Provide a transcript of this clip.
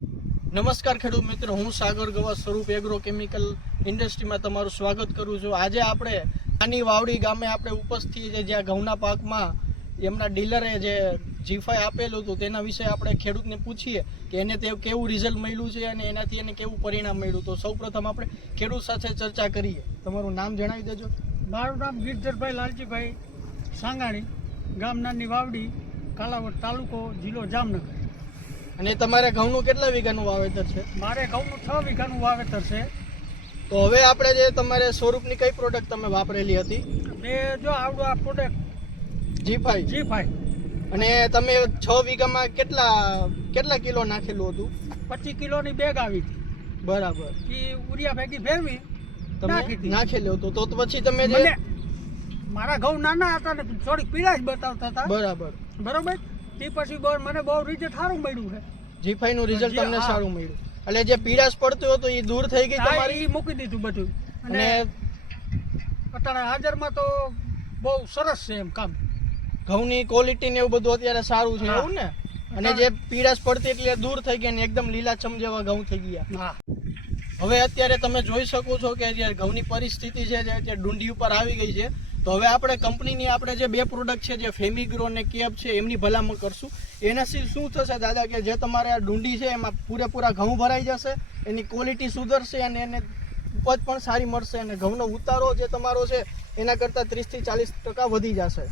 નમસ્કાર ખેડૂત મિત્રો, હું સાગર ગવા સ્વરૂપ એગ્રો કેમિકલ ઇન્ડસ્ટ્રીમાં તમારું સ્વાગત કરું છું. આજે આપણે નાની વાવડી ગામે આપણે ઉપસ્થિત છે જ્યાં ઘઉંના પાકમાં એમના ડીલરે જે જીફાઈ આપેલું હતું, તેના વિશે આપણે ખેડૂતને પૂછીએ કે એને તે કેવું રિઝલ્ટ મળ્યું છે અને એનાથી એને કેવું પરિણામ મળ્યું. તો સૌપ્રથમ આપણે ખેડૂત સાથે ચર્ચા કરીએ. તમારું નામ જણાવી દેજો. મારું નામ ગિરધરભાઈ લાલજીભાઈ સાંગાણી, ગામ નાની વાવડી, કાલાવડ તાલુકો જિલ્લો જામનગર. અને તમારે ઘઉંનું કેટલા વીઘાનું વાવેતર છે? મારે ઘઉંનું છ વીઘાનું વાવેતર છે. તો હવે આપણે જે તમારે સ્વરૂપની કઈ પ્રોડક્ટ તમે વાપરેલી હતી? મેં જો આવડું આ product JioFi JioFi અને તમે છ વીઘામાં કેટલા કેટલા કિલો નાખેલું હતું? પચીસ કિલોની બેગ આવી હતી. બરાબર. એ ઉરિયા ભેગી ફેરવી તમે. નાખેલું હતું. તો તો પછી તમે જે મારા ઘઉં નાના હતા ને થોડીક પીળાશ બતાવતા હતા. બરાબર. બરોબર? તે પછી બહુ- મને બહુ રિઝલ્ટ સારું મળ્યું છે. જીફાઈ નું રિઝલ્ટ તમને સારું મળ્યું. એટલે જે પીડાશ પડતું હતું એ દૂર થઈ ગઈ તમારી? મૂકી દીધું બધું. અને અત્યારે હાજરમાં તો બહુ સરસ છે એમ કામ. ઘઉંની ક્વોલિટી ને એવું બધું અત્યારે સારું છે એવું ને? અને જે પીડાશ પડતી એટલે દૂર થઈ ગઈ ને એકદમ લીલાછમ જેવા ઘઉં થઈ ગયા. હા. હવે અત્યારે તમે જોઈ શકો છો કે જે ઘઉંની પરિસ્થિતિ છે જે અત્યારે ડુંડી ઉપર આવી ગઈ છે. તો હવે આપણે કંપનીની આપણે જે બે પ્રોડક્ટ છે, જે ફેમિગ્રો અને કેપ છે, એમની ભલામણ કરશું. એનાથી શું થશે દાદા કે જે તમારે આ ડુંડી છે, એમાં પૂરેપૂરા ઘઉં ભરાઈ જશે, એની ક્વોલિટી સુધરશે અને એને ઉપજ પણ સારી મળશે અને ઘઉંનો ઉતારો જે તમારો છે, એના કરતાં ત્રીસથી ચાલીસ ટકા વધી જશે.